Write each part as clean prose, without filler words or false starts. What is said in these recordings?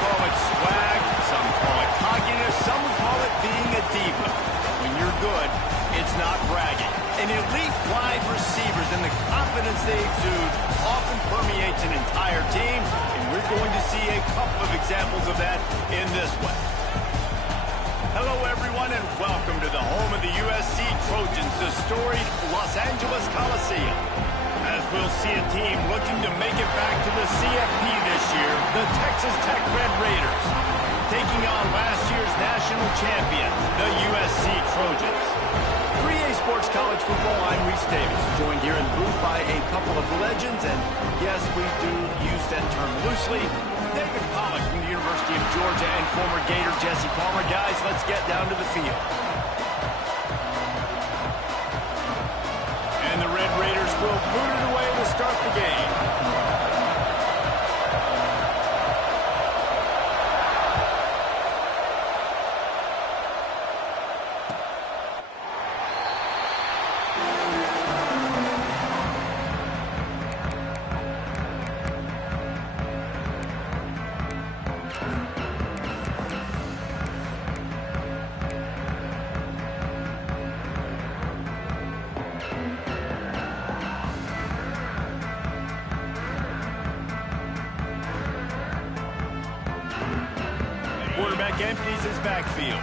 call it swag, some call it cockiness, some would call it being a diva. When you're good, it's not bragging. An elite wide receivers and the confidence they exude often permeates an entire team, and we're going to see a couple of examples of that in this one. Hello, everyone, and welcome to the home of the USC Trojans, the storied Los Angeles Coliseum. As we'll see a team looking to make it back to the CFP this year, the Texas Tech Red Raiders, taking on last year's national champion, the USC Trojans. 3A Sports College Football, I'm Reese Davis, joined here in the booth by a couple of legends, and yes, we do use that term loosely. David Pollack from the University of Georgia and former Gator Jesse Palmer. Guys, let's get down to the field. And the Red Raiders will boot it away to start the game. Quarterback empties his backfield.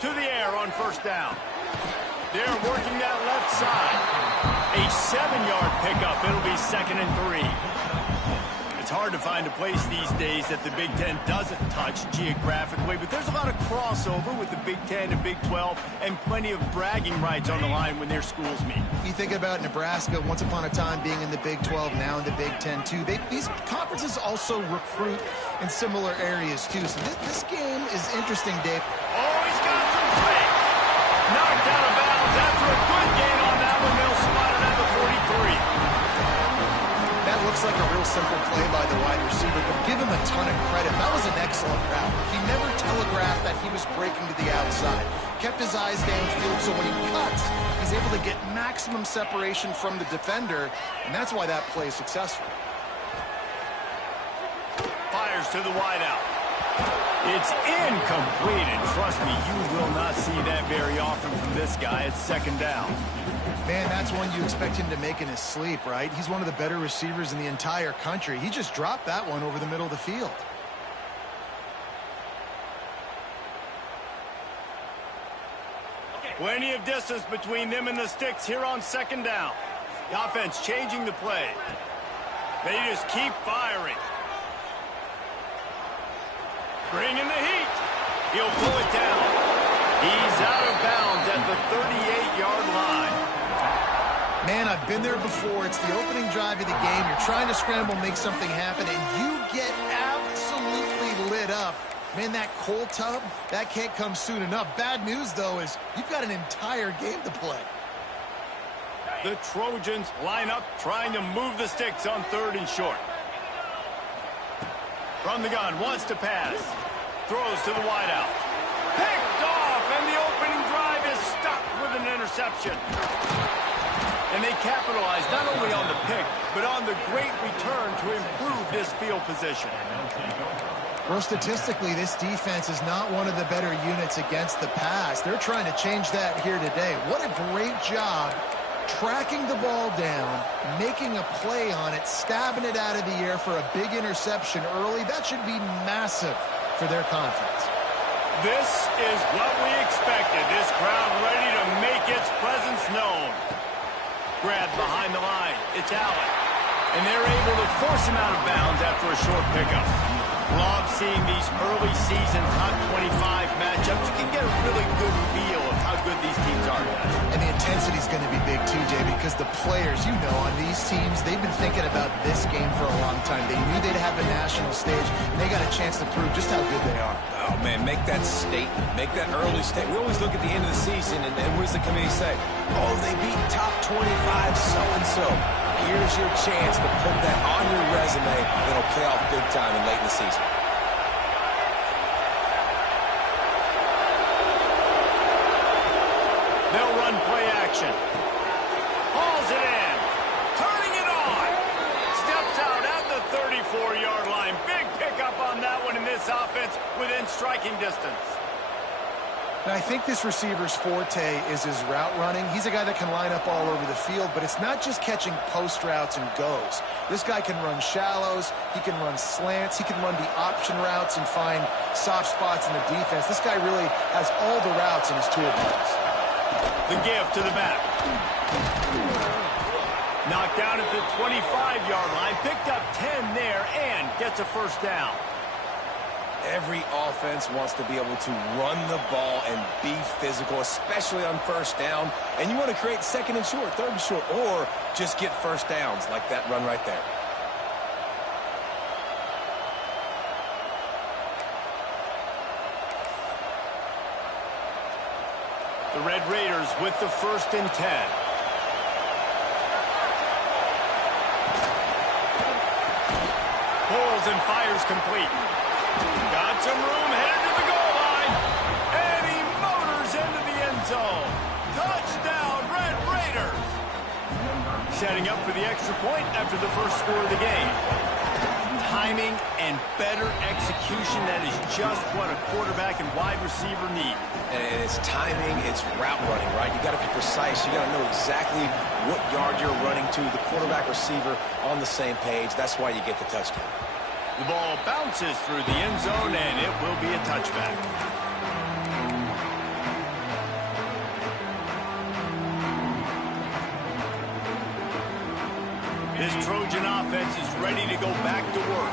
To the air on first down. They're working that left side. A 7-yard pickup. It'll be 2nd and 3. It's hard to find a place these days that the Big Ten doesn't touch geographically, but there's a lot of crossover with the Big Ten and Big 12 and plenty of bragging rights on the line when their schools meet. You think about Nebraska, once upon a time being in the Big 12, now in the Big 10 too. These conferences also recruit in similar areas too. So this game is interesting, Dave. Oh, he's got some fake. Knocked out of bounds after a good gain on that one. They'll spot it at the 43. That looks like a real simple play by the wide receiver, but give him a ton of credit. That was an excellent route. He never telegraphed that he was breaking to the outside. Kept his eyes downfield, so when he cuts, he's able to get maximum separation from the defender, and that's why that play is successful. Fires to the wideout. It's incomplete, and trust me, you will not see that very often from this guy. It's 2nd down. Man, that's one you expect him to make in his sleep, right? He's one of the better receivers in the entire country. He just dropped that one over the middle of the field. Plenty of distance between them and the sticks here on 2nd down. The offense changing the play. They just keep firing. Bring in the heat. He'll pull it down. He's out of bounds at the 38-yard line. Man, I've been there before. It's the opening drive of the game. You're trying to scramble, make something happen, and you get absolutely lit up. Man, that cold tub, that can't come soon enough. Bad news, though, is you've got an entire game to play. The Trojans line up, trying to move the sticks on 3rd and short. From the gun, wants to pass. Throws to the wideout. Picked off, and the opening drive is stuck with an interception. And they capitalize not only on the pick, but on the great return to improve this field position. Well, statistically, this defense is not one of the better units against the pass. They're trying to change that here today. What a great job tracking the ball down, making a play on it, stabbing it out of the air for a big interception early. That should be massive for their confidence. This is what we expected. This crowd ready to make its presence known. Grab behind the line. It's Allen. And they're able to force him out of bounds after a short pickup. Love seeing these early season top 25 matchups. You can get a really good feel of how good these teams are, guys. And the intensity is going to be big too, Jay, because the players, you know, on these teams, they've been thinking about this game for a long time. They knew they'd have a national stage, and they got a chance to prove just how good they are. Oh, man, make that statement. Make that early statement. We always look at the end of the season, and what does the committee say? Oh, they beat top 25 so-and-so. Here's your chance to put that on your resume that'll pay off big time and late in the season. They'll run play action. Hauls it in. Turning it on. Steps this offense within striking distance. And I think this receiver's forte is his route running. He's a guy that can line up all over the field, but it's not just catching post routes and goes. This guy can run shallows, he can run slants, he can run the option routes and find soft spots in the defense. This guy really has all the routes in his toolbox. The give to the back. Knocked down at the 25-yard line, picked up 10 there, and gets a first down. Every offense wants to be able to run the ball and be physical, especially on first down. And you want to create second and short, third and short, or just get first downs like that run right there. The Red Raiders with the 1st and 10. Pulls and fires complete. Got some room, headed to the goal line. And he motors into the end zone. Touchdown, Red Raiders. Setting up for the extra point after the first score of the game. Timing and better execution, that is just what a quarterback and wide receiver need. And it's timing, it's route running, right? You got to be precise. You got to know exactly what yard you're running to. The quarterback receiver on the same page. That's why you get the touchdown. The ball bounces through the end zone, and it will be a touchback. This Trojan offense is ready to go back to work.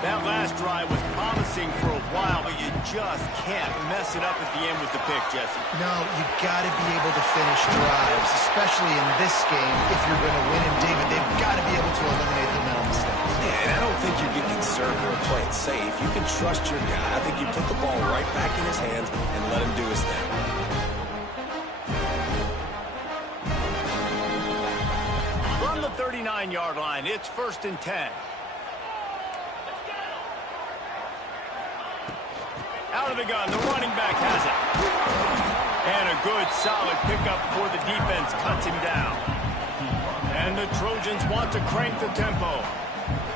That last drive was promising for a while, but you just can't mess it up at the end with the pick, Jesse. No, you got to be able to finish drives, especially in this game. If you're going to win in David, they've got to be able to eliminate the mental mistakes. Yeah, and I don't think you get conservative or play it safe. You can trust your guy. I think you put the ball right back in his hands and let him do his thing. From the 39-yard line, it's 1st and 10. Out of the gun, the running back has it. And a good, solid pickup before the defense cuts him down. And the Trojans want to crank the tempo.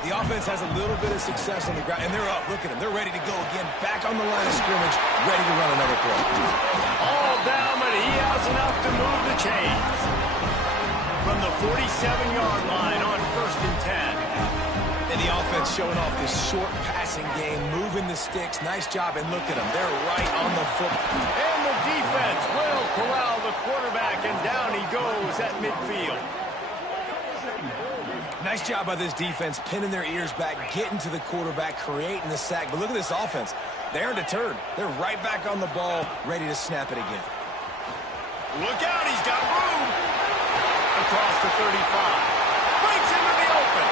The offense has a little bit of success on the ground, and they're up. Look at them. They're ready to go again. Back on the line of scrimmage, ready to run another play. All down, but he has enough to move the chains. From the 47-yard line on 1st and 10. And the offense showing off this short passing game, moving the sticks. Nice job, and look at them. They're right on the foot. And the defense will corral the quarterback, and down he goes at midfield. Nice job by this defense, pinning their ears back, getting to the quarterback, creating the sack. But look at this offense. They aren't deterred. They're right back on the ball, ready to snap it again. Look out, he's got room. Across the 35. Breaks into the open.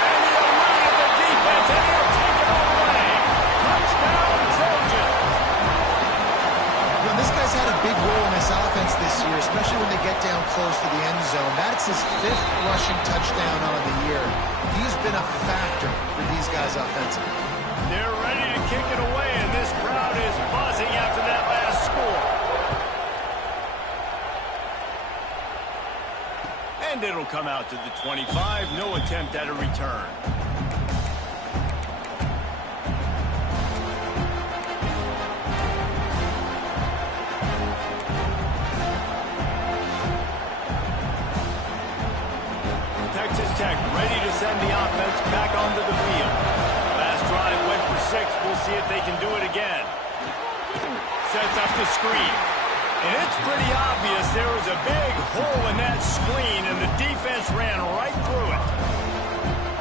And the eluded the defense, and he'll take it all away. Touchdown, Trojans. Well, this guy's had a big role in this offense this year, especially when they get down close to the end zone. That's his 5th rushing touchdown on the year. He's been a factor for these guys offensively. They're ready to kick it away, and this crowd is buzzing after that last score. And it'll come out to the 25. No attempt at a return. Texas Tech ready to send the offense back onto the field. Last drive went for 6. We'll see if they can do it again. Sets up the screen. And it's pretty obvious there was a big hole in that screen, and the defense ran right through it.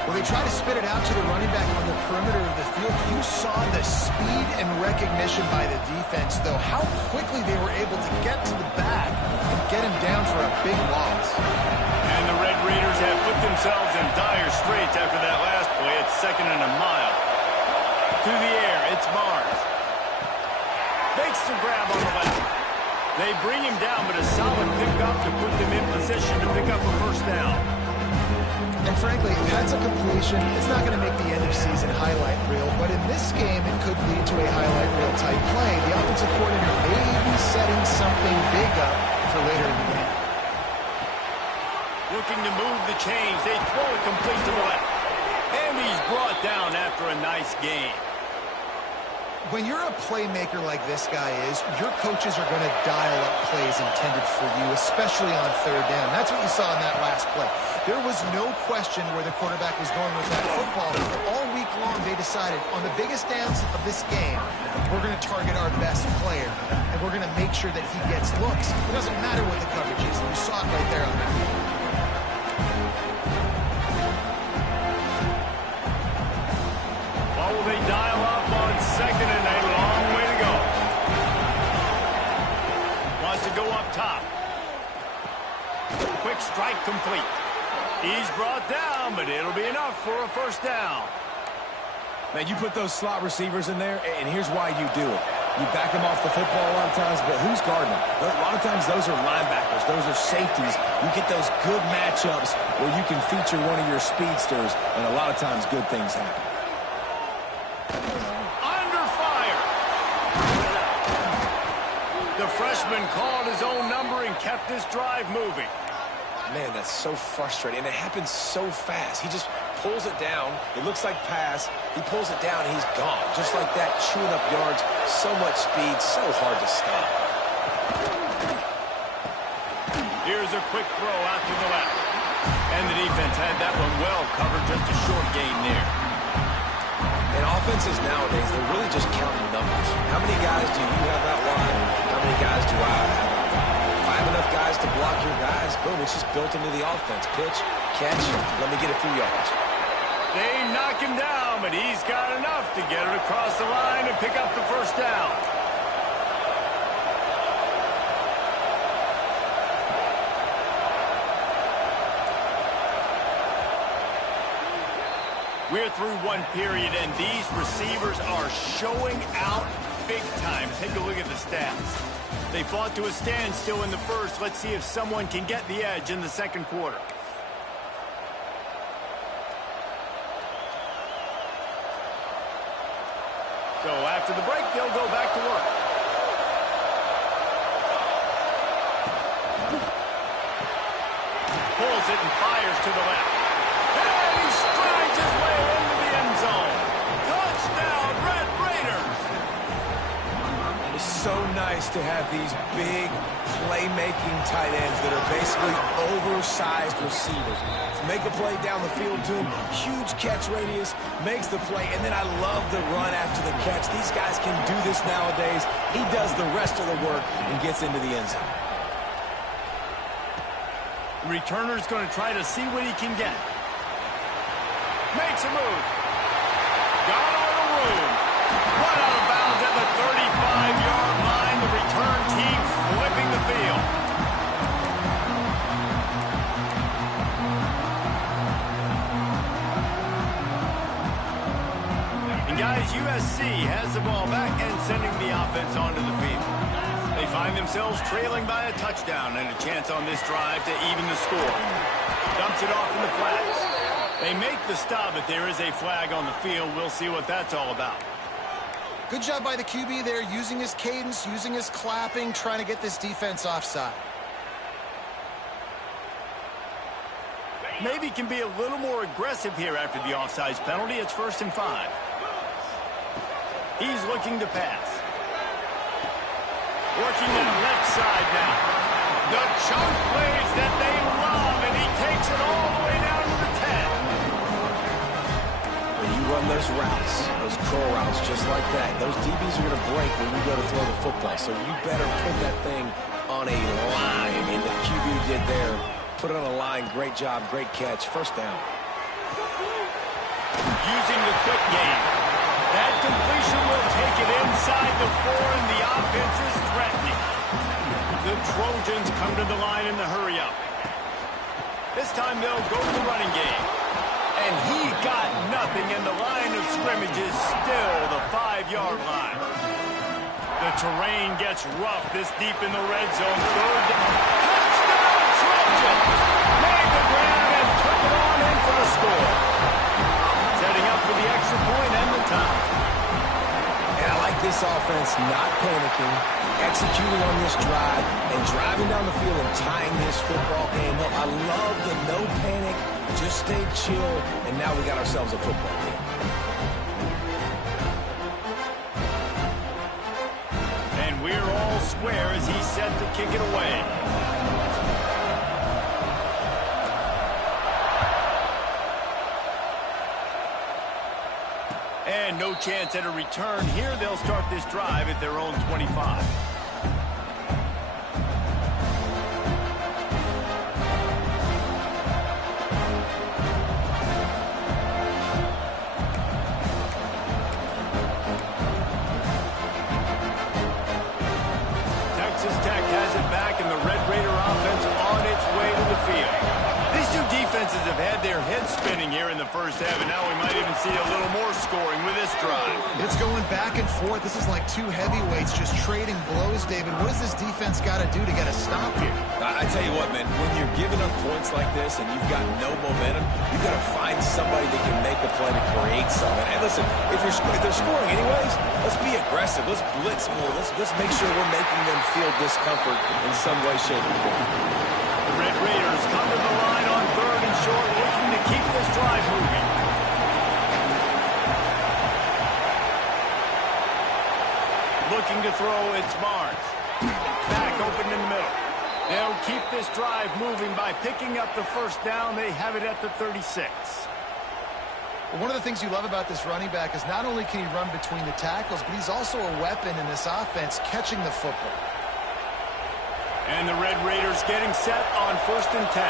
Well, they tried to spit it out to the running back on the perimeter of the field. You saw the speed and recognition by the defense, though, how quickly they were able to get to the back and get him down for a big loss. And the Red Raiders have put themselves in dire straits after that last play. It's 2nd and a mile. To the air, it's Barnes. Makes the grab on the left. They bring him down, but a solid pickup to put them in position to pick up a first down. And frankly, that's a completion. It's not going to make the end of season highlight reel, but in this game, it could lead to a highlight reel type play. The offensive coordinator may be setting something big up for later in the game. Looking to move the chains. They throw it complete to the left. And he's brought down after a nice gain. When you're a playmaker like this guy is, your coaches are going to dial up plays intended for you, especially on third down. That's what you saw in that last play. There was no question where the quarterback was going with that football. All week long, they decided on the biggest downs of this game, we're going to target our best player, and we're going to make sure that he gets looks. It doesn't matter what the coverage is, and you saw it right there on that. Well, they dial up on second and a long way to go. Wants to go up top. Quick strike complete. He's brought down, but it'll be enough for a first down. Man, you put those slot receivers in there, and here's why you do it. You back them off the football a lot of times, but who's guarding them? A lot of times those are linebackers. Those are safeties. You get those good matchups where you can feature one of your speedsters, and a lot of times good things happen. Under fire. The freshman called his own number and kept this drive moving. Man, that's so frustrating, and it happens so fast. He just pulls it down. It looks like pass. He pulls it down, and he's gone. Just like that, chewing up yards. So much speed, so hard to stop. Here's a quick throw out to the left. And the defense had that one well covered, just a short gain there. And offenses nowadays, they're really just counting numbers. How many guys do you have out wide? How many guys do I have out wide? If I have enough guys to block your guys, boom, it's just built into the offense. Pitch, catch, let me get a few yards. They knock him down, but he's got enough to get it across the line and pick up the first down. We're through one period, and these receivers are showing out big time. Take a look at the stats. They fought to a standstill in the first. Let's see if someone can get the edge in the second quarter. So after the break, they'll go back to work. Pulls it and fires to the left. And he strides his way into the end zone. Touchdown, Red Raiders! It's so nice to have these big playmaking tight ends that are basically oversized receivers. Make a play down the field to him, huge catch radius, makes the play, and then I love the run after the catch. These guys can do this nowadays. He does the rest of the work and gets into the end zone. The returner's going to try to see what he can get. Makes a move. Got a little room. Run out of bounds at the 35-yard line. The return team flipping the field. And guys, USC has the ball back and sending the offense onto the field. They find themselves trailing by a touchdown and a chance on this drive to even the score. Dumps it off in the flats. They make the stop, but there is a flag on the field. We'll see what that's all about. Good job by the QB there, using his cadence, using his clapping, trying to get this defense offside. Maybe can be a little more aggressive here after the offsides penalty. It's 1st and 5. He's looking to pass. Working that left side now. The chunk plays that they love, and he takes it all the way down to the 10. When you run those routes, those curl routes just like that, those DBs are going to break when you go to throw the football. So you better put that thing on a line, and the QB did there. Put it on a line. Great job. Great catch. First down. Using the quick game. That completion will take it inside the 4, and the offense is threatening. The Trojans come to the line in the hurry up. This time they'll go to the running game. And he got nothing, and the line of scrimmage is still the 5-yard line. The terrain gets rough this deep in the red zone. Third down. Touchdown, Trojans! Made the grab and took it on in for the score. Setting up for the extra point and the tie. And I like this offense not panicking, executing on this drive, and driving down the field and tying this football game up. I love the no panic, just stay chill, and now we got ourselves a football game. square as he's set to kick it away. And no chance at a return here. They'll start this drive at their own 25. Texas Tech has it back, and the Red Raider offense on its way to the field. These two defenses have had their heads spinning here in the first half, and now we might even see a little more scoring with this drive. It's going back and forth. This is like two heavyweights just trading blows, David. What does this defense got to do to get a stop here? I tell you what, man, when you're giving up points like this and you've got no momentum, you've got to find somebody that can make a play to create something. And listen, if they're scoring anyways, let's be aggressive. Let's blitz more. Let's make sure we're making them feel discomfort in some way, shape, or form. The Red Raiders come to the line on 3rd and short, looking to keep this drive moving. Looking to throw, it's Barnes. Back open in the middle. They'll keep this drive moving by picking up the first down. They have it at the 36. Well, one of the things you love about this running back is not only can he run between the tackles, but he's also a weapon in this offense catching the football. And the Red Raiders getting set on 1st and 10.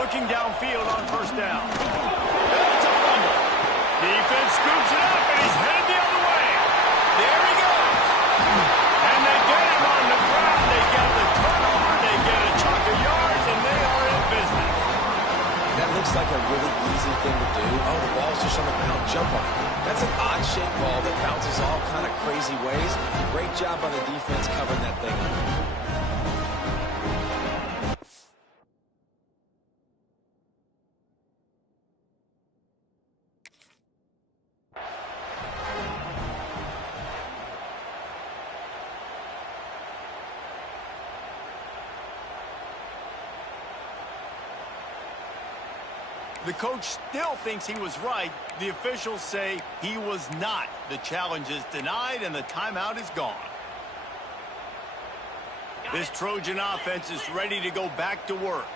Looking downfield on 1st down. It's a fumble. Defense scoops it up, and he's headed the other way. There he goes. And they get him on the ground. They get the turnover. They get a chunk of yards, and they are in business. That looks like a really easy thing to do. Oh, the ball's just on the ground. Jump on it. That's an odd-shaped ball that bounces all kind of crazy ways. Great job by the defense covering that thing up. The coach still thinks he was right. The officials say he was not. The challenge is denied, and the timeout is gone. This Trojan offense is ready to go back to work.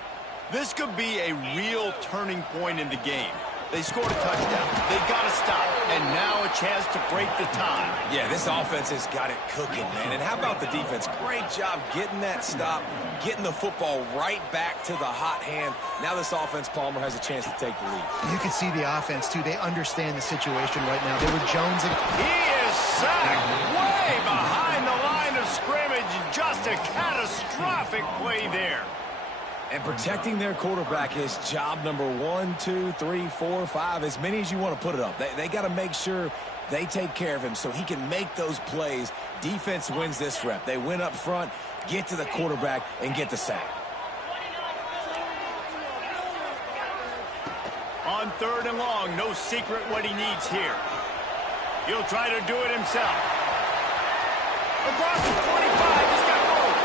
This could be a real turning point in the game. They scored a touchdown. They got to stop, and now a chance to break the tie. Yeah, this offense has got it cooking, man. And how about the defense? Great job getting that stop, getting the football right back to the hot hand. Now this offense, Palmer, has a chance to take the lead. You can see the offense, too. They understand the situation right now. They were jonesing. He is sacked way behind the line of scrimmage. Just a catastrophic play there. And protecting their quarterback is job number 1, 2, 3, 4, 5, as many as you want to put it up. They got to make sure they take care of him so he can make those plays. Defense wins this rep. They win up front, get to the quarterback, and get the sack. On 3rd and long, no secret what he needs here. He'll try to do it himself. Across the 25, he's got room.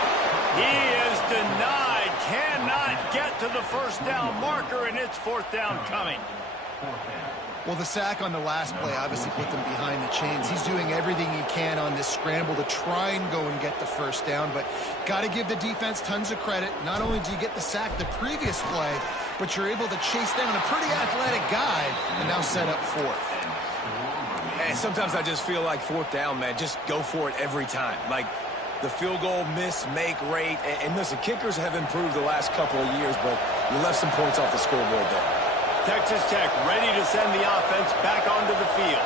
He is denied. Cannot get to the first down marker, and it's 4th down coming. Well, the sack on the last play obviously put them behind the chains. He's doing everything he can on this scramble to try and go and get the first down, but got to give the defense tons of credit. Not only do you get the sack the previous play, but you're able to chase down a pretty athletic guy and now set up 4th. And sometimes I just feel like 4th down, man, just go for it every time. Like, the field goal miss-make rate. And listen, kickers have improved the last couple of years, but you left some points off the scoreboard there. Texas Tech ready to send the offense back onto the field.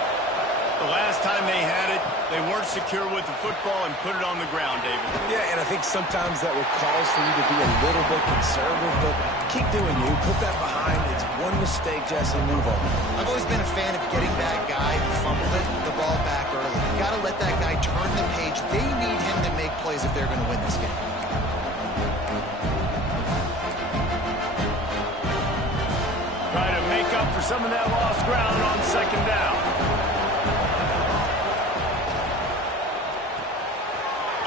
The last time they had it, they weren't secure with the football and put it on the ground, David. Yeah, and I think sometimes that will cause for you to be a little bit conservative, but keep doing you. Put that behind. It's one mistake, Jesse, move on. I've always been a fan of getting that guy who fumbled it, the ball back early. You got to let that guy turn the page. They need him to make plays if they're going to win this game. Try to make up for some of that lost ground on 2nd down.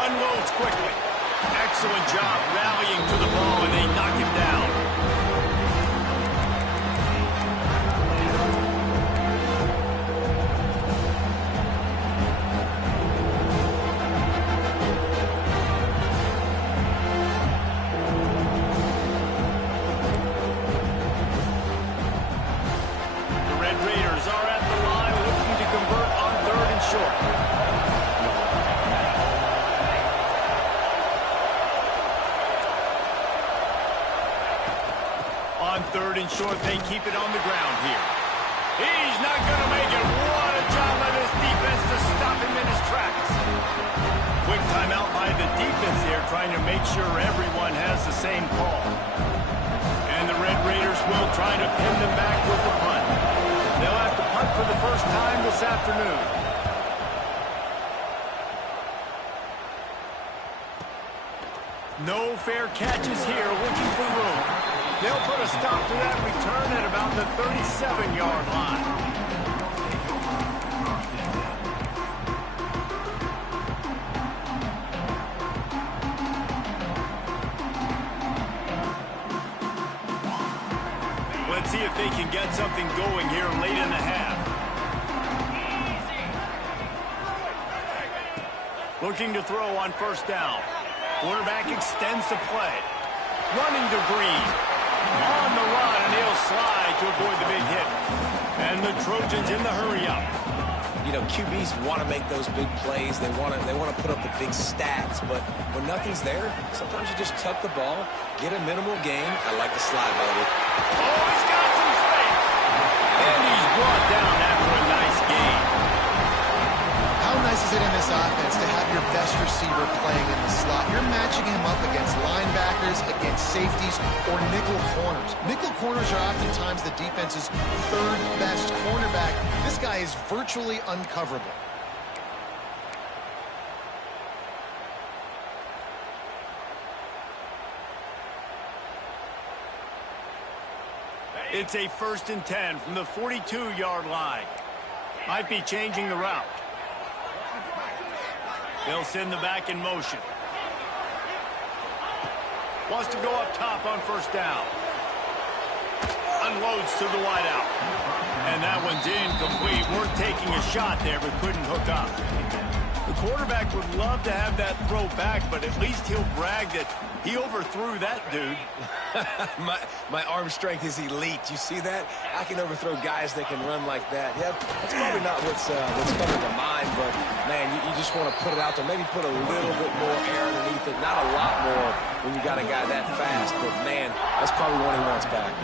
Unloads quickly. Excellent job rallying to the ball, and they knock him down. 3rd and short. They keep it on the ground here. He's not going to make it. What a job by this defense to stop him in his tracks. Quick timeout by the defense there, trying to make sure everyone has the same call. And the Red Raiders will try to pin them back with the punt. They'll have to punt for the first time this afternoon. No fair catches here, looking for room. They'll put a stop to that return at about the 37-yard line. Let's see if they can get something going here late in the half. Looking to throw on 1st down. Quarterback extends the play. Running to Green. On the run, and he'll slide to avoid the big hit. And the Trojans in the hurry-up. You know, QBs want to make those big plays. They want to put up the big stats. But when nothing's there, sometimes you just tuck the ball, get a minimal gain. I like the slide, by the way. Oh, he's got some space. And he's brought down after a nice gain. How nice is it in this offense to have your best receiver playing in the slot? You're matching him up against linebackers, against safeties, or nickel corners. Nickel corners are oftentimes the defense's 3rd best cornerback. This guy is virtually uncoverable. It's a 1st and 10 from the 42-yard line. Might be changing the route. They'll send the back in motion. Wants to go up top on 1st down. Unloads to the wideout. And that one's incomplete. Worth taking a shot there, but couldn't hook up. The quarterback would love to have that throw back, but at least he'll brag that he overthrew that dude. my arm strength is elite. You see that? I can overthrow guys that can run like that. Yeah, that's probably not what's coming to mind, but, man, you just want to put it out there. Maybe put a little bit more air underneath it. Not a lot more when you got a guy that fast, but, man, that's probably one he wants back.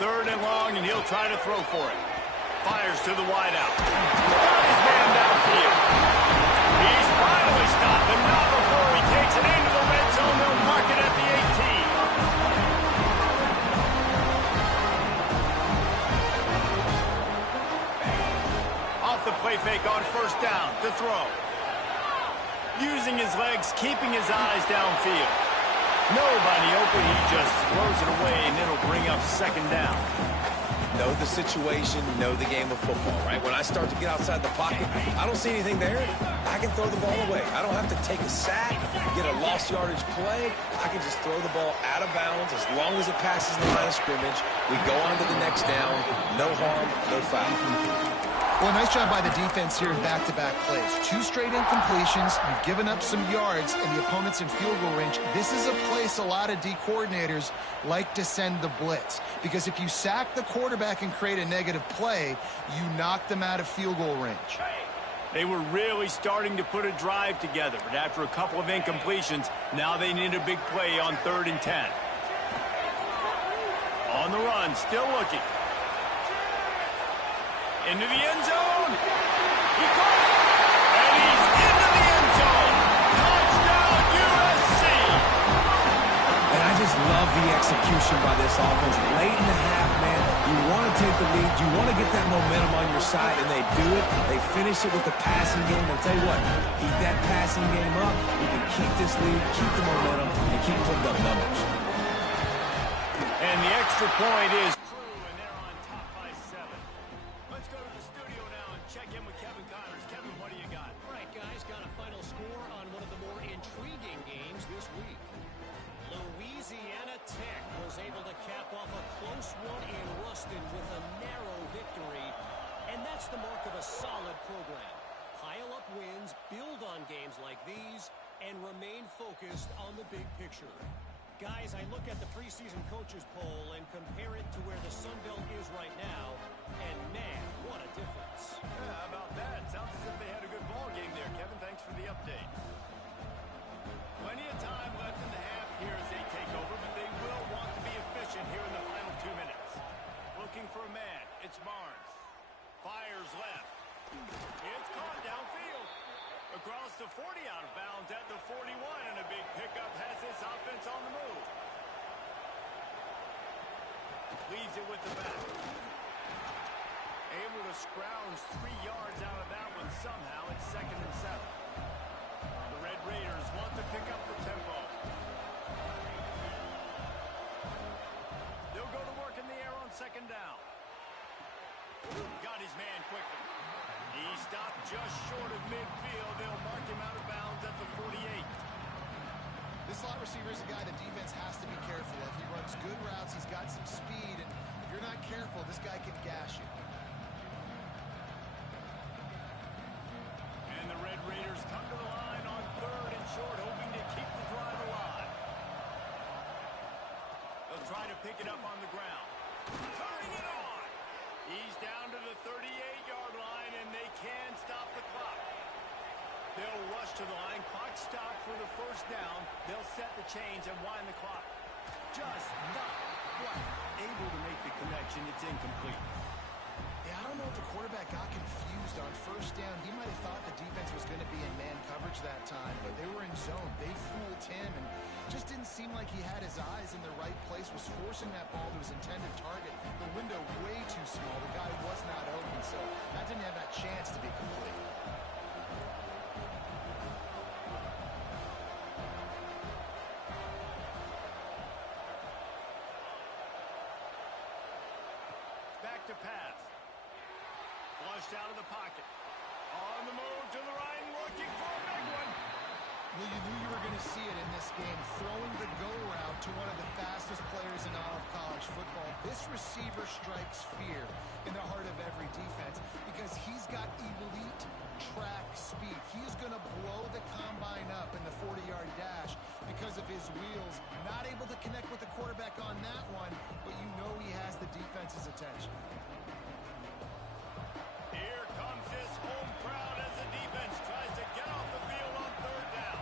3rd and long, and he'll try to throw for it. Fires to the wideout. Got his man downfield. He's finally stopped, but not before he takes it into the red zone. They'll mark it at the 18. Off the play fake on 1st down to throw. Using his legs, keeping his eyes downfield. Nobody open, he just throws it away, and it'll bring up 2nd down. Know the situation, know the game of football, right? When I start to get outside the pocket, I don't see anything there, I can throw the ball away. I don't have to take a sack, get a lost yardage play. I can just throw the ball out of bounds as long as it passes the line of scrimmage. We go on to the next down. No harm, no foul. Well, nice job by the defense here in back-to-back plays. 2 straight incompletions. You've given up some yards, and the opponent's in field goal range. This is a place a lot of D coordinators like to send the blitz, because if you sack the quarterback and create a negative play, you knock them out of field goal range. They were really starting to put a drive together, but after a couple of incompletions, now they need a big play on 3rd and 10. On the run, still looking. Into the end zone. He caught it. And he's into the end zone. Touchdown, USC. And I just love the execution by this offense. Late in the half, man, you want to take the lead. You want to get that momentum on your side, and they do it. They finish it with the passing game. I'll tell you what, keep that passing game up. You can keep this lead, keep the momentum, and keep putting up numbers. And the extra point is true, and they're on top by 7. Let's go to the studio now and check in with Kevin Connors. Kevin, what do you got? All right, guys, got a final score on one of the more intriguing games this week. Louisiana Tech was able to cap off a close one in Ruston with a narrow victory, and that's the mark of a solid program. Pile up wins, build on games like these, and remain focused on the big picture. Guys, I look at the preseason coaches poll and compare it to where the Sun Belt is right now, and man, what a difference. Yeah, how about that? Sounds as if they had a good ball game there, Kevin. Thanks for the update. looking for a man. It's Barnes. Fires left. It's caught downfield. Across the 40, out of bounds at the 41, and a big pickup has this offense on the move. Leaves it with the back. Able to scrounge 3 yards out of that one somehow. It's 2nd and 7. The Red Raiders want to pick up the tempo. They'll go to work in the air on 2nd down. Got his man quickly. He stopped just short of midfield. They'll mark him out of bounds at the 48. This slot receiver is a guy the defense has to be careful of. He runs good routes. He's got some speed. And if you're not careful, this guy can gash you. And the Red Raiders come to the line on 3rd and short, hoping to keep the drive alive. They'll try to pick it up on the ground. Turning it on! He's down to the 38-yard line, and they can stop the clock. They'll rush to the line. Clock stopped for the 1st down. They'll set the chains and wind the clock. Just not quite able to make the connection. It's incomplete. Yeah, I don't know if the quarterback got confused on 1st down. He might have thought the defense was going to be in man coverage that time, but they were in zone. They fooled him, and just didn't seem like he had his eyes in the right place, was forcing that ball to his intended target. The window way too small. The guy was not open, so that didn't have that chance to be complete. Back to pass. Flushed out of the pocket. On the move to the right, looking for a big one. Well, you knew you were going to see it in this game, throwing the go route to one of the fastest players in all of college football. This receiver strikes fear in the heart of every defense because he's got elite track speed. He is going to blow the combine up in the 40-yard dash because of his wheels. Not able to connect with the quarterback on that one, but you know he has the defense's attention. Here comes this home crowd as the defense tries to get off the field on 3rd down.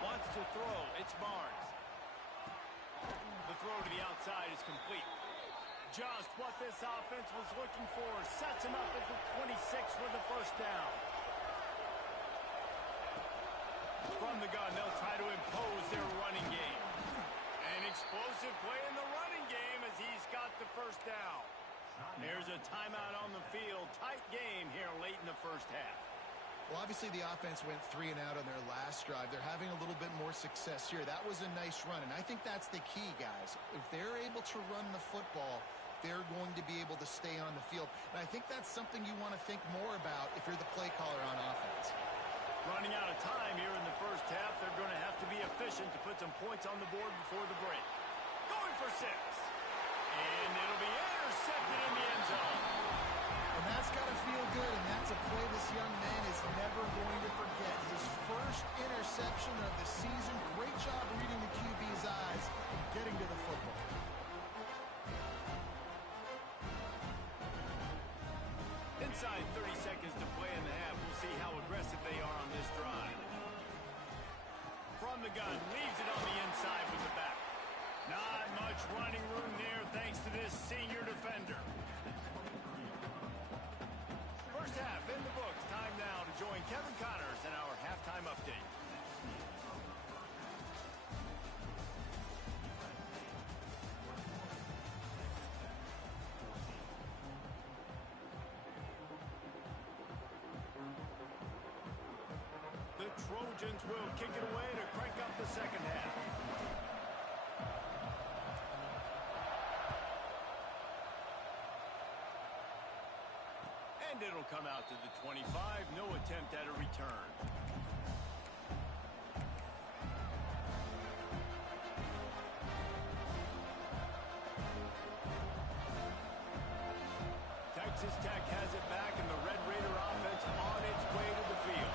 Wants to throw. It's Barnes. The throw to the outside is complete. Just what this offense was looking for. Sets him up at the 26 for the 1st down. From the gun, they'll try to impose their running game. An explosive play in the running game as he's got the 1st down. There's a timeout on the field. Tight game here late in the 1st half. Well, obviously the offense went 3 and out on their last drive. They're having a little bit more success here. That was a nice run, and I think that's the key, guys. If they're able to run the football, they're going to be able to stay on the field. And I think that's something you want to think more about if you're the play caller on offense. Running out of time here in the 1st half. They're going to have to be efficient to put some points on the board before the break. Going for 6. And it'll be intercepted in the end zone. And that's got to feel good, and that's a play this young man is never going to forget. His first interception of the season. Great job reading the QB's eyes and getting to the football. Inside 30 seconds to play in the half. We'll see how aggressive they are on this drive. From the gun, leaves it on the inside with the back. Not much running room there thanks to this senior defender. 1st half in the books. Time now to join Kevin Connors in our halftime update. The Trojans will kick it away to crank up the 2nd half. And it'll come out to the 25. No attempt at a return. Texas Tech has it back, and the Red Raider offense on its way to the field.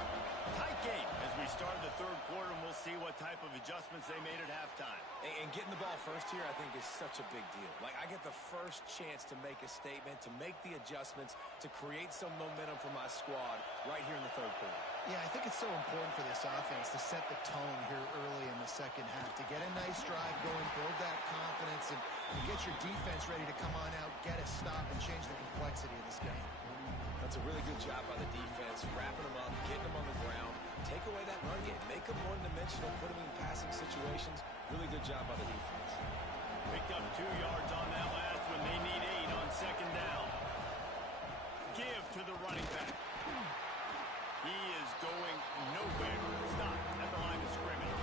Tight game as we start the 3rd quarter, and we'll see what type of adjustments they made at halftime. And getting the ball first here, I think, is such a big deal. Like, I get the first chance to make a statement, to make the adjustments, to create some momentum for my squad right here in the 3rd quarter. Yeah, I think it's so important for this offense to set the tone here early in the 2nd half, to get a nice drive going, build that confidence, and get your defense ready to come on out, get a stop, and change the complexity of this game. That's a really good job by the defense, wrapping them up, getting them on the ground, take away that run game, make them one-dimensional, put them in passing situations. Really good job by the defense. Picked up 2 yards on that last one. They need 8 on second down. Give to the running back. He is going nowhere. Stop at the line of scrimmage.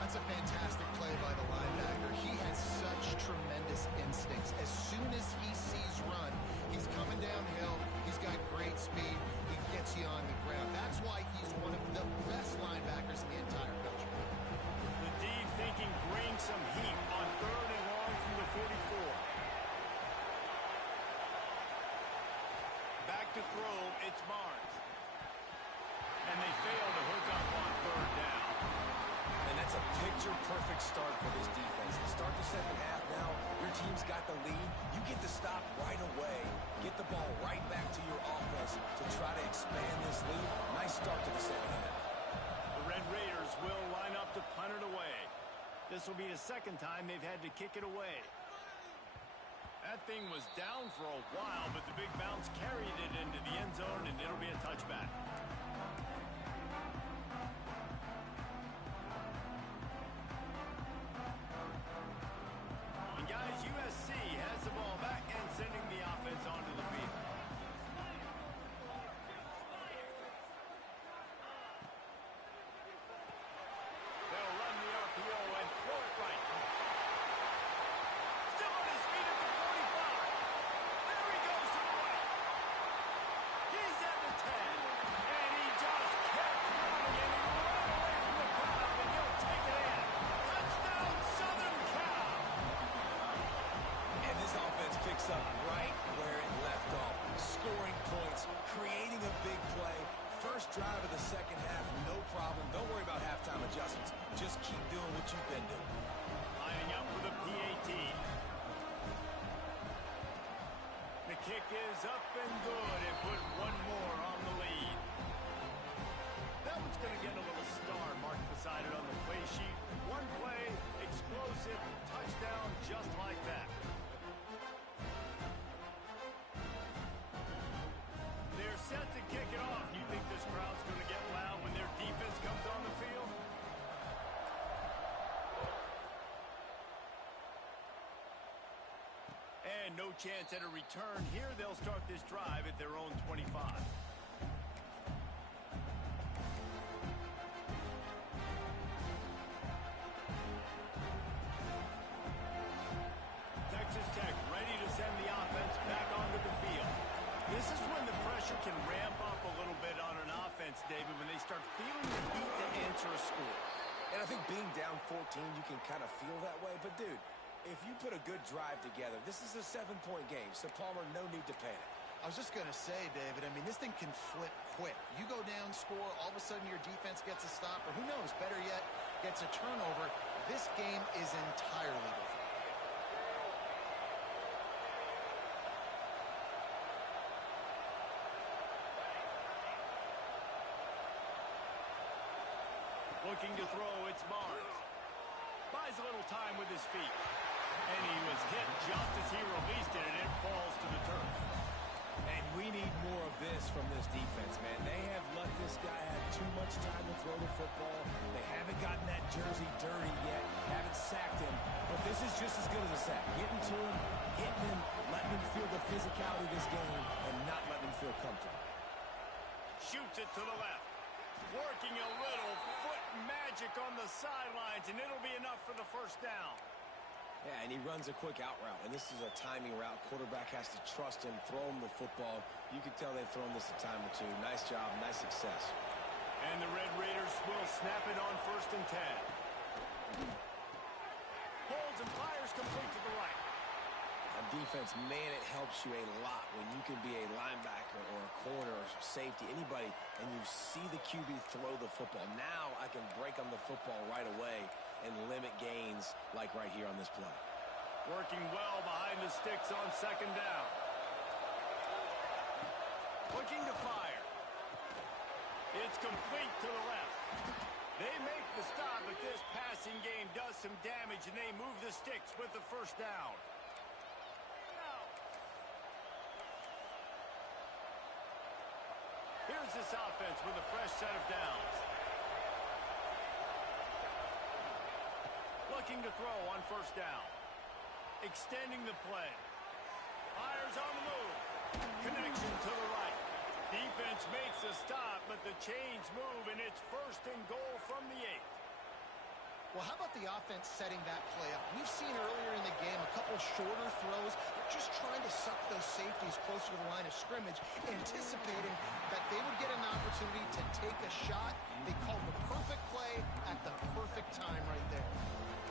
That's a fantastic play by the linebacker. He has such tremendous instincts. As soon as he sees run, he's coming downhill. He's got great speed. He gets you on the ground. That's why he's one of the best linebackers in the entire country. The D thinking bring some heat on 3rd and long from the 44. Back to throw, it's Barnes. And they fail to hook up on 3rd down. And that's a picture-perfect start for this defense. To start the second half now, your team's got the lead. You get to stop right away, get the ball right back to your offense to try to expand this lead. Nice start to the second half. The Red Raiders will line up to punt it away. This will be the second time they've had to kick it away. That thing was down for a while, but the big bounce carried it into the end zone, and it'll be a touchback. And guys, USC has the ball back and sending the offense onto the field. They'll run the RPO and throw it right. Still on his feet at the 45. There he goes to the right. He's at the 10. And he just kept running, and he ran away from the crowd, and he'll take it in. Touchdown, Southern Cal. And this offense picks up right where it left off. Scoring points, creating a big play. First drive of the second half, no problem. Don't worry about halftime adjustments. Just keep doing what you've been doing. Lining up for the PAT. The kick is up and good, and put one more on the lead. That one's going to get a little star marked beside it on the play sheet. One play, explosive, touchdown, just like that. They're set to kick it off. You think this crowd's going to get loud when their defense comes on the field? And no chance at a return here. They'll start this drive at their own 25. Texas Tech ready to send the offense back onto the field. This is when the pressure can ramp up a little bit on an offense, David, when they start feeling the heat to answer a score. And I think being down 14, you can kind of feel that way. But, dude, if you put a good drive together, this is a 7-point game. So, Palmer, no need to panic. I was just going to say, David, I mean, this thing can flip quick. You go down, score, all of a sudden your defense gets a stop, or who knows, better yet, gets a turnover. This game is entirely different. Looking to throw, it's Barnes. Buys a little time with his feet. And he was hit just as he released it, and it falls to the turf. And we need more of this from this defense, man. They have let this guy have too much time to throw the football. They haven't gotten that jersey dirty yet, haven't sacked him. But this is just as good as a sack. Getting to him, hitting him, letting him feel the physicality of this game, and not letting him feel comfortable. Shoots it to the left. Working a little foot magic on the sidelines, and it'll be enough for the first down. Yeah, and he runs a quick out route, and this is a timing route. Quarterback has to trust him, throw him the football. You can tell they've thrown this a time or two. Nice job, nice success. And the Red Raiders will snap it on 1st and 10. Holds and fires complete to the right. On defense, man, it helps you a lot when you can be a linebacker or a corner or safety, anybody, and you see the QB throw the football. Now I can break on the football right away and limit gains like right here on this play. Working well behind the sticks on 2nd down. Looking to fire. It's complete to the left. They make the stop, but this passing game does some damage, and they move the sticks with the first down. Here's this offense with a fresh set of downs. Looking to throw on first down. Extending the play. Fires on the move. Connection to the right. Defense makes a stop, but the chains move, and it's first and goal from the 8. Well, how about the offense setting that play up? We've seen earlier in the game a couple shorter throws. They're just trying to suck those safeties closer to the line of scrimmage, anticipating that they would get an opportunity to take a shot. They called the perfect play at the perfect time right there.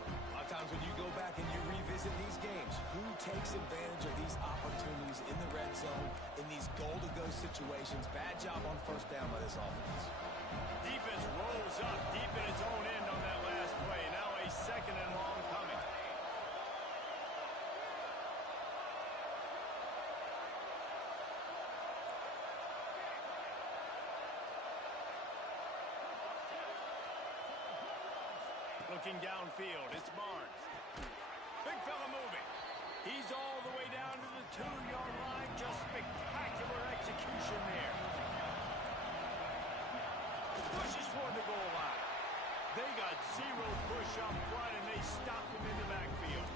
A lot of times when you go back and you revisit these games, who takes advantage of these opportunities in the red zone, in these goal-to-go situations? Bad job on first down by this offense. Defense rolls up deep in its own end on that last play. Now a second and long coming. Looking downfield, it's Barnes. Big fella moving. He's all the way down to the 2-yard line. Just spectacular execution there. Pushes toward the goal line. They got zero push up front, and they stopped him in the backfield.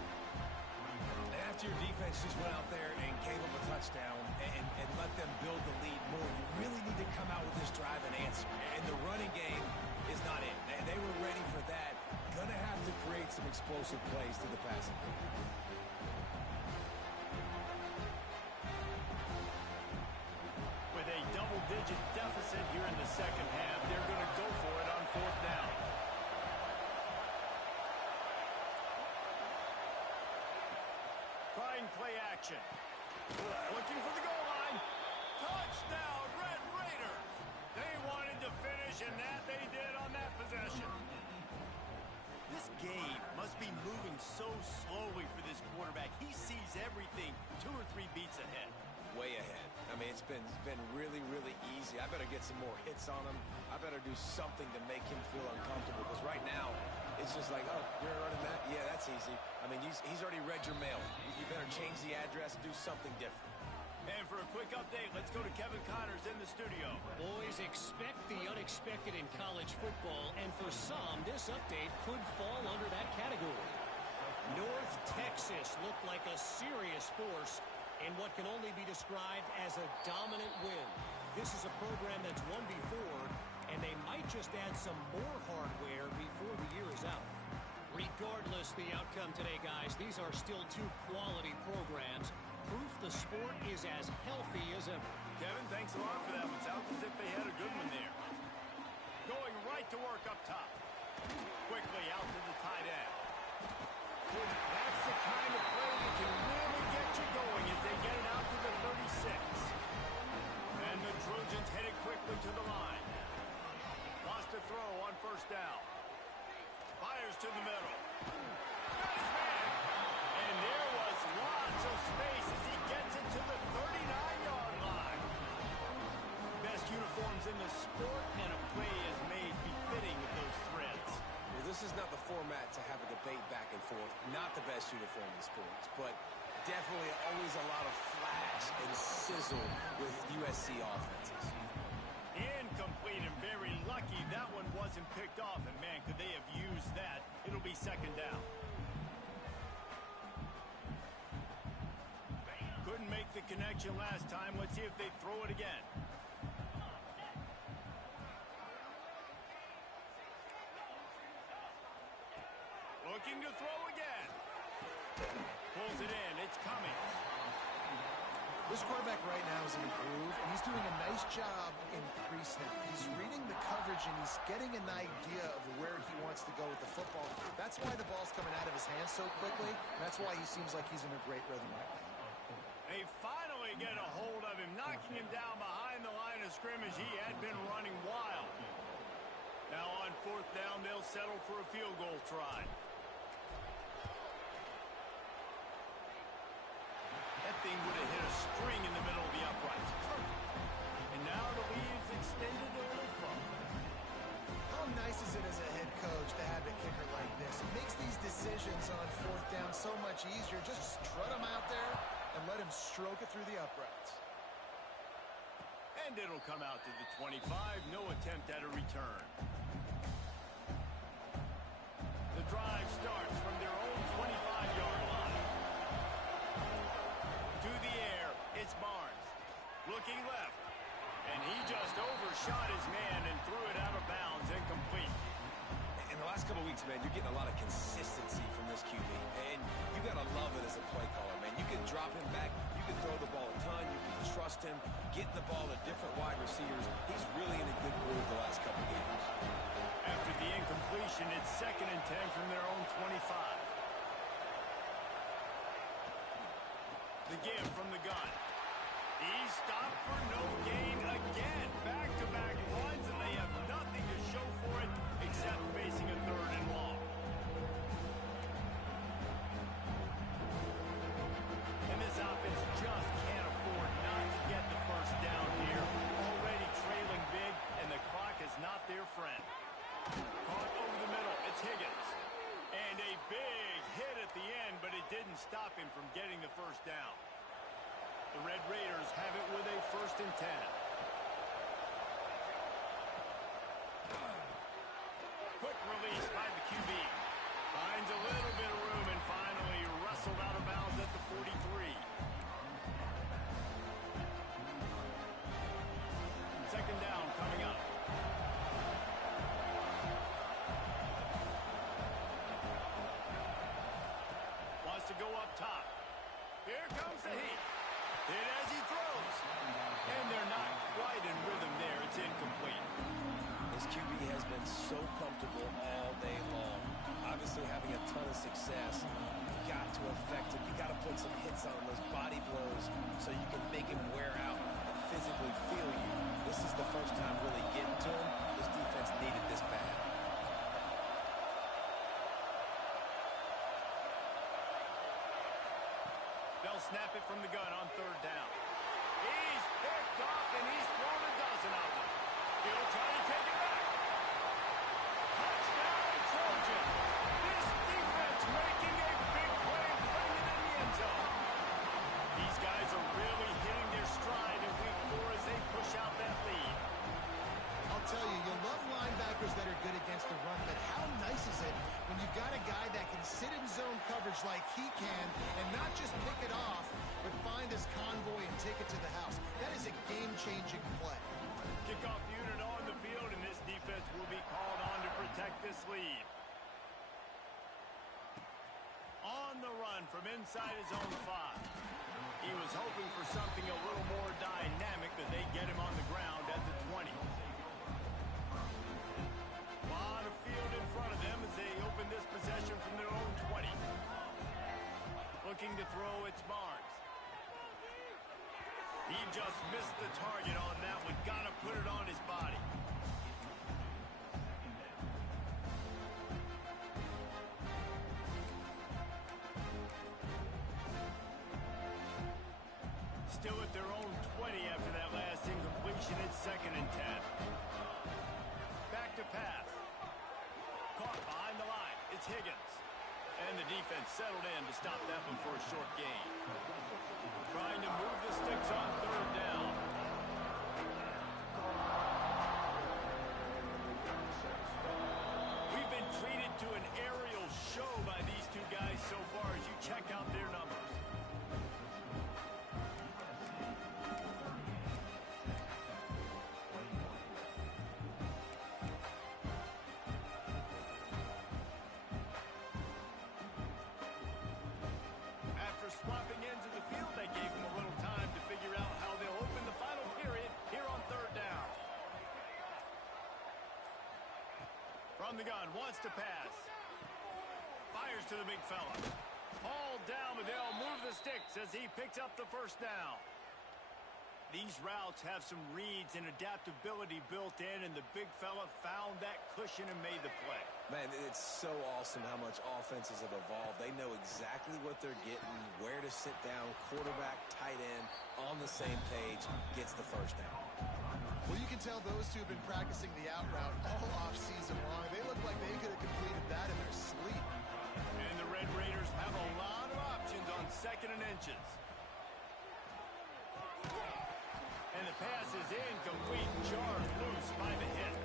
After your defense just went out there and gave them a touchdown and let them build the lead more, you really need to come out with this drive and answer. And the running game is not it. They were ready for that. Gonna have to create some explosive plays to the passing game. With a double-digit deficit here in the second half, they're going to go for it on fourth down. Trying play action. Looking for the goal line. Touchdown, Red Raiders. They wanted to finish, and that they did on that possession. This game must be moving so slowly for this quarterback. He sees everything 2 or 3 beats ahead. Way ahead. I mean, it's been really, really easy. I better get some more hits on him. I better do something to make him feel uncomfortable, because right now, it's just like, oh, you're running that? Yeah, that's easy. I mean, he's already read your mail. You better change the address, do something different. And for a quick update, let's go to Kevin Connors in the studio. Boys, expect the unexpected in college football, and for some, this update could fall under that category. North Texas looked like a serious force in what can only be described as a dominant win. This is a program that's won before, and they might just add some more hardware before the year is out. Regardless the outcome today, guys, these are still 2 quality programs. Proof the sport is as healthy as ever. Kevin, thanks a lot for that one. Sounds as if they had a good one there. Going right to work up top. Quickly out to the tight end. That's the kind of play that can really get you going as they get it out to the 36. And the Trojans headed quickly to the line. Lost a throw on first down. Fires to the middle. Got his man. And there was lots of space as he gets it to the 39-yard line. Best uniforms in the sport, and a play is made befitting of those threads. Well, this is not the format to have a debate back and forth. Not the best uniform in sports, but definitely always a lot of flash and sizzle with USC offenses. Incomplete, and very lucky that one wasn't picked off. And, man, could they have used that? It'll be second down. Couldn't make the connection last time. Let's see if they throw it again. Looking to throw again. Pulls it in. It's coming. This quarterback right now is in a groove, and he's doing a nice job in pre-snap. He's reading the coverage, and he's getting an idea of where he wants to go with the football. That's why the ball's coming out of his hands so quickly. That's why he seems like he's in a great rhythm right now. They finally get a hold of him, knocking him down behind the line of scrimmage. He had been running wild. Now on fourth down, they'll settle for a field goal try. That thing would have hit a string in the middle of the uprights. Perfect. And now the lead's extended a little further. How nice is it as a head coach to have a kicker like this? It makes these decisions on fourth down so much easier. Just strut him out there and let him stroke it through the uprights. And it'll come out to the 25. No attempt at a return. The drive starts from their own 25-yard line. To the air, it's Barnes. Looking left. And he just overshot his man and threw it out of bounds, incomplete. In the last couple of weeks, man, you're getting a lot of consistency from this QB. And you got to love it as a play caller, man. You can drop him back. You can throw the ball a ton. You can trust him. Getting the ball to different wide receivers. He's really in a good groove the last couple of games. After the incompletion, it's 2nd and 10 from their own 25. The give from the gun. He's stopped for no gain again. Back-to-back runs, and they have nothing to show for it except facing a 3rd and long. And this offense just can't afford not to get the first down here. Already trailing big, and the clock is not their friend. Caught over the middle. It's Higgins. And a big hit at the end, but it didn't stop him from getting the first down. The Red Raiders have it with a 1st and 10. Quick release by the QB. Finds a little bit of room and finally wrestled out of bounds at the 43. 2nd down coming up. Wants to go up top. Here comes the heat. Hit as he throws. And they're not quite in rhythm there. It's incomplete. This QB has been so comfortable all day long. Obviously having a ton of success. You've got to affect him. You've got to put some hits on those body blows so you can make him wear out and physically feel you. This is the first time really getting to him. This defense needed this bad. They'll snap it from the gun on 3rd down. He's picked off, and he's thrown a dozen of them. He'll try to take it back. Touchdown, Trojan. This defense making a big play and putting it in the end zone. These guys are really hitting their stride in week 4 as they push out that lead. I'll tell you, you love linebackers that are good against the run, but how nice is it when you've got a guy that can sit in zone coverage like he can and not just pick it off, but find his convoy and take it to the house. That is a game-changing play. Kickoff unit on the field, and this defense will be called on to protect this lead. On the run from inside his own 5. He was hoping for something a little more dynamic, but they get him on the ground at the 20. On the field in front of them as they open this possession from their own 20. Looking to throw, it's Barnes. He just missed the target on that one. Gotta put it on his body. Still at their own 20 after that last incompletion. It's 2nd and 10. Back to pass. Caught behind the line. It's Higgins. And the defense settled in to stop that one for a short gain. Trying to move the sticks on 3rd down. We've been treated to an aerial show by these two guys so far as you check out their numbers. Swapping ends of the field, they gave him a little time to figure out how they'll open the final period here on 3rd down. From the gun, wants to pass. Fires to the big fella. Hauled down, but they'll move the sticks as he picks up the 1st down. These routes have some reads and adaptability built in, and the big fella found that cushion and made the play. Man, it's so awesome how much offenses have evolved. They know exactly what they're getting, where to sit down, quarterback, tight end, on the same page, gets the 1st down. Well, you can tell those two have been practicing the out route all off-season long. They look like they could have completed that in their sleep. And the Red Raiders have a lot of options on 2nd and inches. And the pass is incomplete, jarred loose by the hit.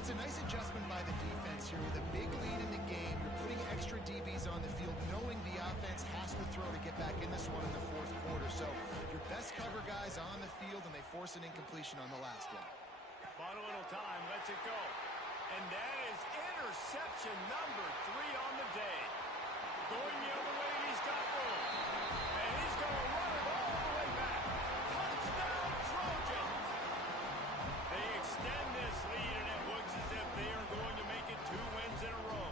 It's a nice adjustment by the defense here. With a big lead in the game, you're putting extra DBs on the field, knowing the offense has to throw to get back in this one in the 4th quarter. So your best cover guys on the field, and they force an incompletion on the last one. Bought a little time, lets it go. And that is interception number 3 on the day. Going the other way, he's got room. And he's going to run it all the way back. Touchdown, Trojans! They extend this lead, and it looks as if they are going to make it 2 wins in a row.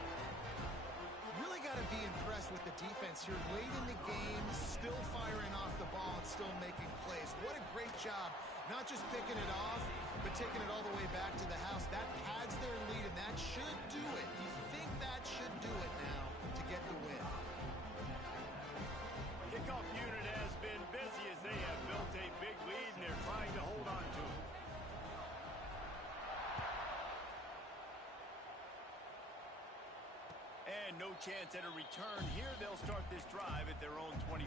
Really got to be impressed with the defense here. Late in the game, still firing off the ball and still making plays. What a great job. Not just picking it off, but taking it all the way back to the house. That pads their lead, and that should do it. You think that should do it now to get the win. Kickoff unit has been busy as they have built a big lead, and they're trying to hold on to it. And no chance at a return here. They'll start this drive at their own 25.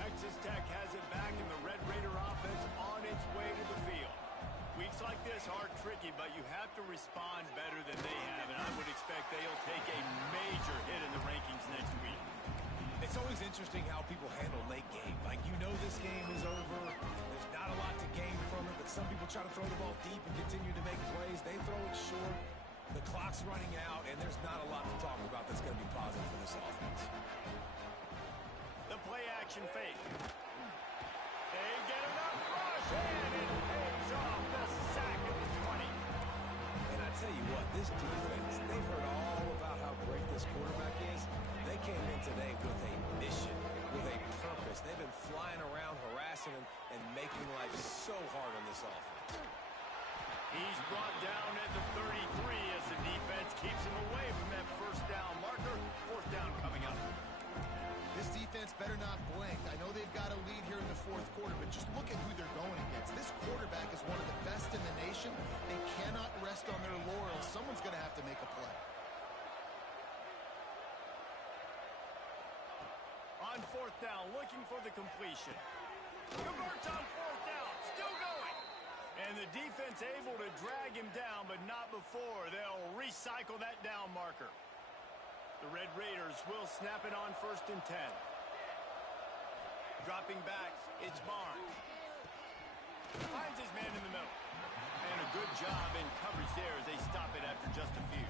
Texas Tech has it back, and the Red Raider offense on its way to the field. Weeks like this are tricky, but you have to respond better than they have, and I would expect they'll take a major hit in the rankings next week. It's always interesting how people handle late game. Like, you know this game is over. There's not a lot to gain from it, but some people try to throw the ball deep and continue to make plays. They throw it short. The clock's running out, and there's not a lot to talk about that's going to be positive for this offense. The play-action fake. They get enough rush, and it pays off the sack at the 20. And I tell you what, this defense, they've heard all about how great this quarterback is. They came in today with a mission, with a purpose. They've been flying around, harassing him, and making life so hard on this offense. He's brought down at the 33 as the defense keeps him away from that 1st down marker. 4th down coming up. This defense better not blink. I know they've got a lead here in the 4th quarter, but just look at who they're going against. This quarterback is one of the best in the nation. They cannot rest on their laurels. Someone's going to have to make a play. On 4th down, looking for the completion. Converts on 4th down, still going. And the defense able to drag him down, but not before they'll recycle that down marker. The Red Raiders will snap it on 1st and 10. Dropping back, it's Barnes. Finds his man in the middle. And a good job in coverage there as they stop it after just a few.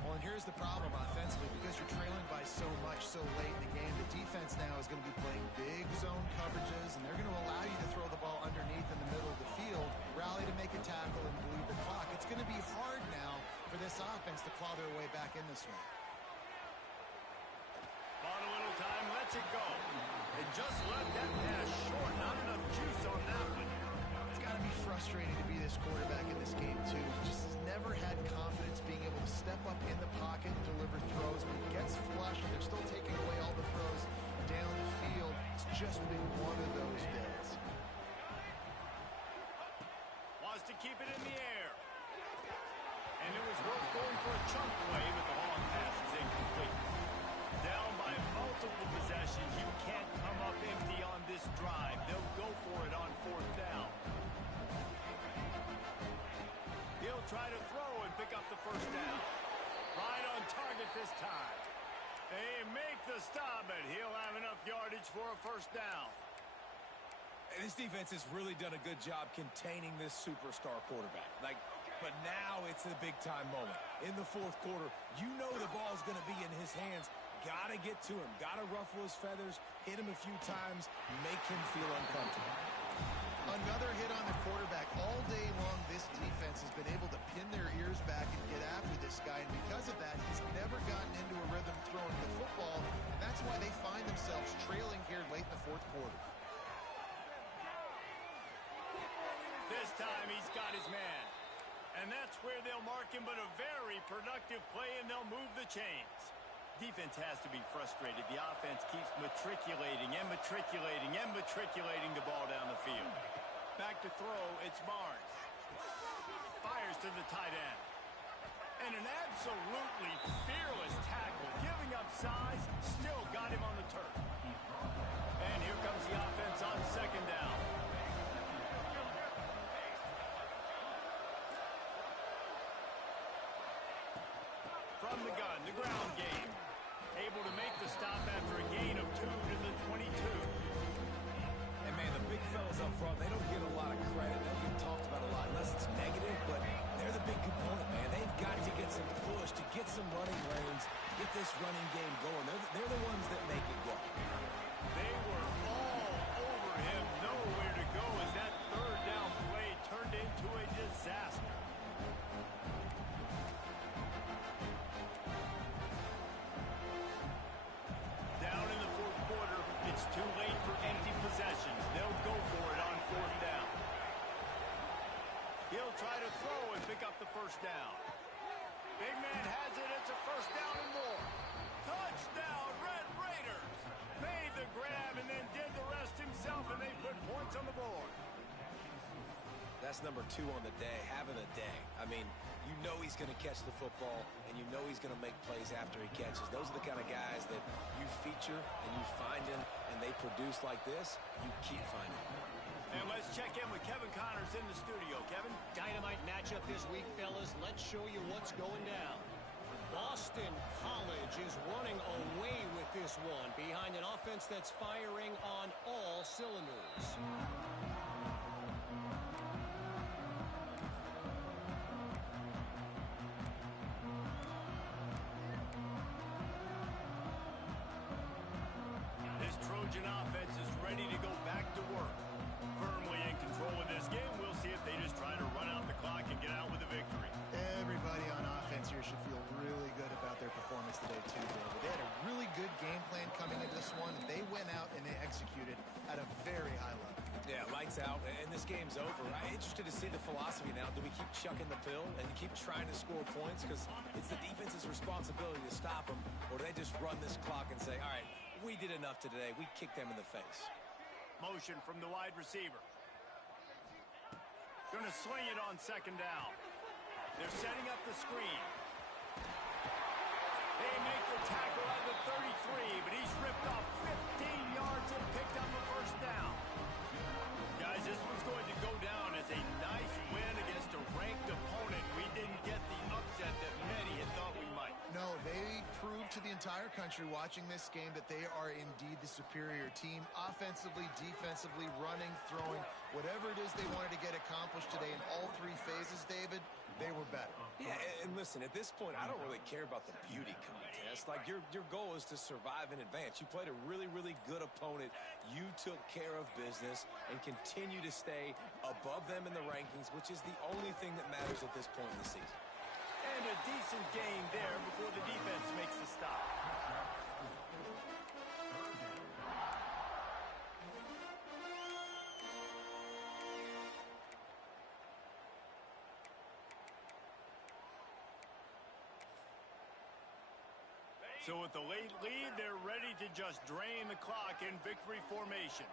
Well, and here's the problem offensively. Because you're trailing by so much so late in the game, the defense now is going to be playing big zone coverages, and they're going to allow you to throw the ball underneath in the middle of the field, rally to make a tackle, and bleed the clock. It's going to be hard now for this offense to claw their way back in this one. Bought a little time, lets it go. And just left that pass short. Not enough juice on that one. It's got to be frustrating to be this quarterback in this game, too. He just has never had confidence being able to step up in the pocket and deliver throws. When he gets flushed, they're still taking away all the throws down the field. It's just been one of those days. Wants to keep it in the air. And it was worth going for a chunk play, but the long pass is incomplete. Down by multiple possessions. You can't come up empty on this drive. They'll go for it on 4th down. He'll try to throw and pick up the 1st down. Right on target this time. They make the stop, but he'll have enough yardage for a 1st down. This defense has really done a good job containing this superstar quarterback. But now it's a big-time moment. In the 4th quarter, you know the ball's going to be in his hands. Got to get to him. Got to ruffle his feathers, hit him a few times, make him feel uncomfortable. Another hit on the quarterback. All day long, this defense has been able to pin their ears back and get after this guy. And because of that, he's never gotten into a rhythm throwing the football. That's why they find themselves trailing here late in the 4th quarter. This time he's got his man. And that's where they'll mark him, but a very productive play, and they'll move the chains. Defense has to be frustrated. The offense keeps matriculating and matriculating and matriculating the ball down the field. Back to throw, it's Barnes. Fires to the tight end. And an absolutely fearless tackle. Giving up size, still got him on the turf. And here comes the offense on second down. From the gun, the ground game. Able to make the stop after a gain of 2 to the 22. And, man, the big fellas up front, they don't get a lot of credit. They don't get talked about a lot unless it's negative, but they're the big component, man. They've got to get some push, to get some running lanes, get this running game going. They're the ones that make it go. They were all over him, nowhere to go as that third down play turned into a disaster. Down in the fourth quarter, it's too late for empty possessions. They'll go for it on fourth down. He'll try to throw and pick up the first down. Big man has it. It's a first down and more. Touchdown, Red Raiders. Made the grab and then did the rest himself, and they put points on the board. That's number 2 on the day, having a day. I mean, you know he's going to catch the football, and you know he's going to make plays after he catches. Those are the kind of guys that you feature and you find him, and they produce like this, you keep finding them. And let's check in with Kevin Connors in the studio. Kevin? Dynamite matchup this week, fellas. Let's show you what's going down. Boston College is running away with this one behind an offense that's firing on all cylinders. This Trojan offense is ready to go back to work. Firmly in control of this game. We'll see if they just try to run out the clock and get out with a victory. Everybody on offense here should feel really good about their performance today, too, David. They had a really good game plan coming into this one. They went out and they executed at a very high level. Yeah, lights out, and this game's over. I'm interested to see the philosophy now. Do we keep chucking the pill and keep trying to score points? Because it's the defense's responsibility to stop them. Or do they just run this clock and say, all right, we did enough today. We kicked them in the face. Motion from the wide receiver. Going to swing it on second down. They're setting up the screen. They make the tackle at the 33, but he's ripped off 15 yards and picked up a first down. Guys, this one's going to go down as a nice win against a ranked opponent. We didn't get the upset that many had thought we might. No, they proved to the entire country watching this game that they are indeed the superior team. Offensively, defensively, running, throwing, whatever it is they wanted to get accomplished today in all 3 phases, David, they were better. Yeah, and listen, at this point, I don't really care about the beauty contest. Like, your goal is to survive and advance. You played a really, really good opponent. You took care of business and continue to stay above them in the rankings, which is the only thing that matters at this point in the season. And a decent gain there before the defense makes the stop. So with the late lead, they're ready to just drain the clock in victory formation.